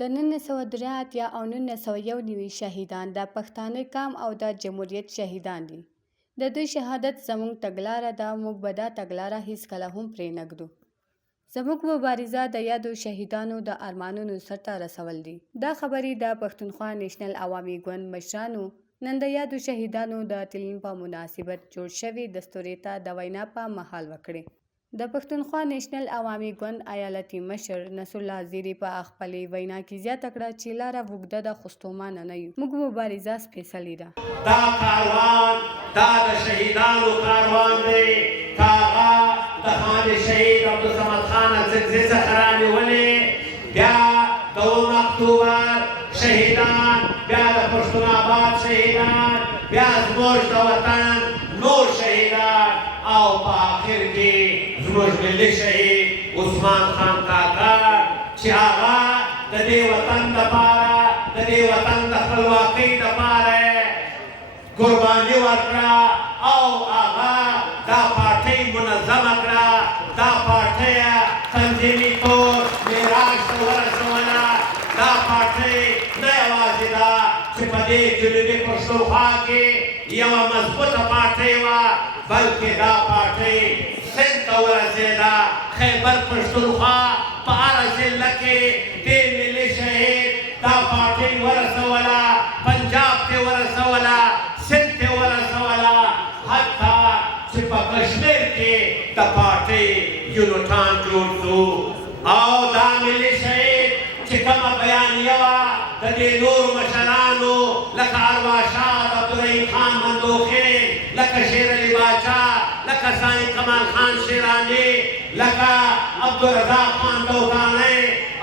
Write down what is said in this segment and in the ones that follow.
د 1983 او 1991 شهیدان د پښتانه قام او د جمهوریت شهیدان دي. د دوی شهادت زموږ تګلاره ده، موږ به دا تګلاره هیڅکله هم پرې نږدو. زموږ مبارزه د یادو شهیدانو د ارمانونو سرته رسول دي. دا خبرې د پښتونخوا نیشنل عوامي ګوند مشرانو نن د یادو شهیدانو د تلین په مناسبت جوړ شوي دستوري ته د وینا په مهال وکړې. د پښتونخوا نیشنل عوامي ګوند ایالتي مشر نصر الله زیري په خپلې وینا کې زیاته کړه چې لاره اوږده ده خو ستومانه نه یو. موږ مبارزه سپېڅلې ده. دا کاروان دا د شهیدانو کاروان دی. هغه د خان شهید عبدالصمد خان اڅکزي څخه رانیولې، بیا د 9 اکتوبر شهیدان، بیا د پښتون آباد شهیدان، بیا زموږ د وطن نور شهیدان، او په آخر کې زموږ ملي شهید عثمان خان کاکا چې هغه د دې وطن دپاره د دې وطن د خپلواکۍ دپاره قرباني ورکړه او هغه دا پارټۍ منظمه کړه. دا پارټۍ تنظیمي طور معراج ته ورسوله. دا پارټۍ نه یوازې ده چې په دې جنوبي پښتونخوا کې یوه مضبوطه پارټۍ وه، بلکې دا پارټۍ سند ته ورسېده. خیبر پښتونخوا په هره ضلع کې دې ملي شهید دا پارټۍ ورسوله، پنجاب ته ورسوله، سند ته ورسوله، حتی چې په کشمیر کې د پارټۍ یونټان جوړ شو. او دا ملي شهید چې کومه بیانیه وه د دې نورو مشرانو لکه ارواښاد عبدالرحیم خان مندوخي، لکه شیر علي باچا، لکه ساین کمال خان شیراني، لکه عبدالرزاق خان دوداني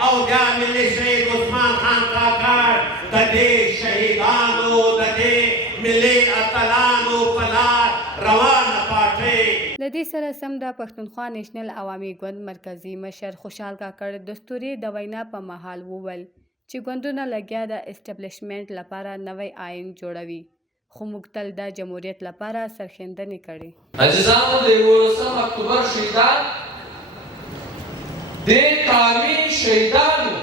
او بیا ملي شهید عثمان خان کاکړ د دې شهیدانو د دې ملي اتلانو په لار روانه پارټۍ. له دې سره سم د پښتونخوا نیشنل عوامي ګوند مرکزي مشر خوشحال کاکړ دستوري د وینا په مهال وویل چې ګوندونه لګیا د اسټابلیشمنټ لپاره نوی آئین جوړوي، خو موږ تل د جمهوریت لپاره سرښندنې کړي. عزیزانو، د 11 اکتوبر شهیدان د قامي شهیدانو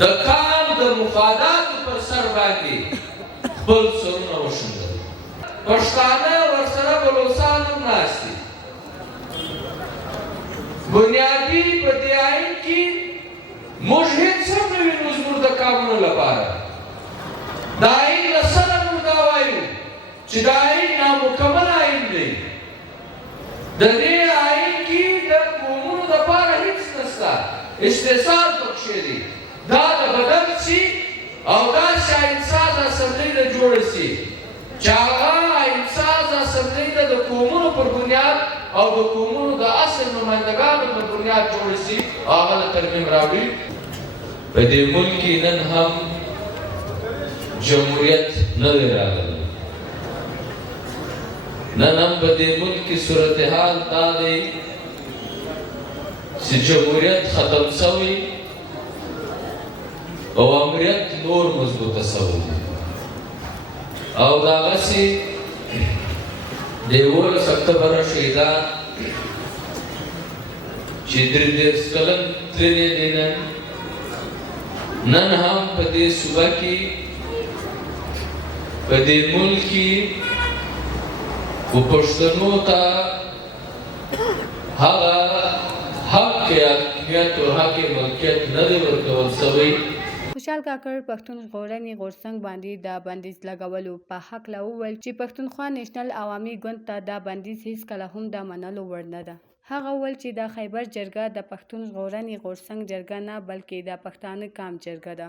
د کار د مفاداتو پر سر باندې خپل سرونه وشیندل. پښتانه ورسره بلوڅان هم ناست دي. بنیادي په دې آئین کې موږ هېڅ هم نه وینو زموږ د کارونو لپاره. دا آئین له سره موږ دا وایو چې دا آئین نامکمل آئین دی. د دې آئین کې د قومونو دپاره هېڅ نشته، استحصال پکښې دی. دا د بدل شي او داسې آئینساز اسمبلۍ ته جوړه شي چې هغه آئینساز اسمبلۍ ته د قومونو پر بنیاد او د قومونو د اصل نمایندګانو پر بنیاد جوړه شي، هغه له ترمیم راوړي. په دې ملک کې نن هم جمهوریت نه دی راغلی. نن هم په دې ملک کې صورتحال دا دی چې جمهوریت ختم شوی او امریت نور مضبوطه شوی دی. او دغسې د 11 اکتوبر شهیدان چې 33 کلن تللی دی نن هم په دې صوبه کې په دې ملک کې و پښتنو ته هغه حق حاکمیت او حق ملکیت نه دی ورکول شوی. خوشحال کاکړ پښتون ژغورنې غورځنګ باندې د بندیز لګولو په هکله وویل چې پښتونخوا نیشنل عوامي ګوند ته دا بندیز هیڅکله هم د منلو وړ نه ده. هغه وویل چې د خیبر جرګه د پښتون ژغورنې غورځنګ جرګه نه بلکې د پښتانه قام جرګه ده.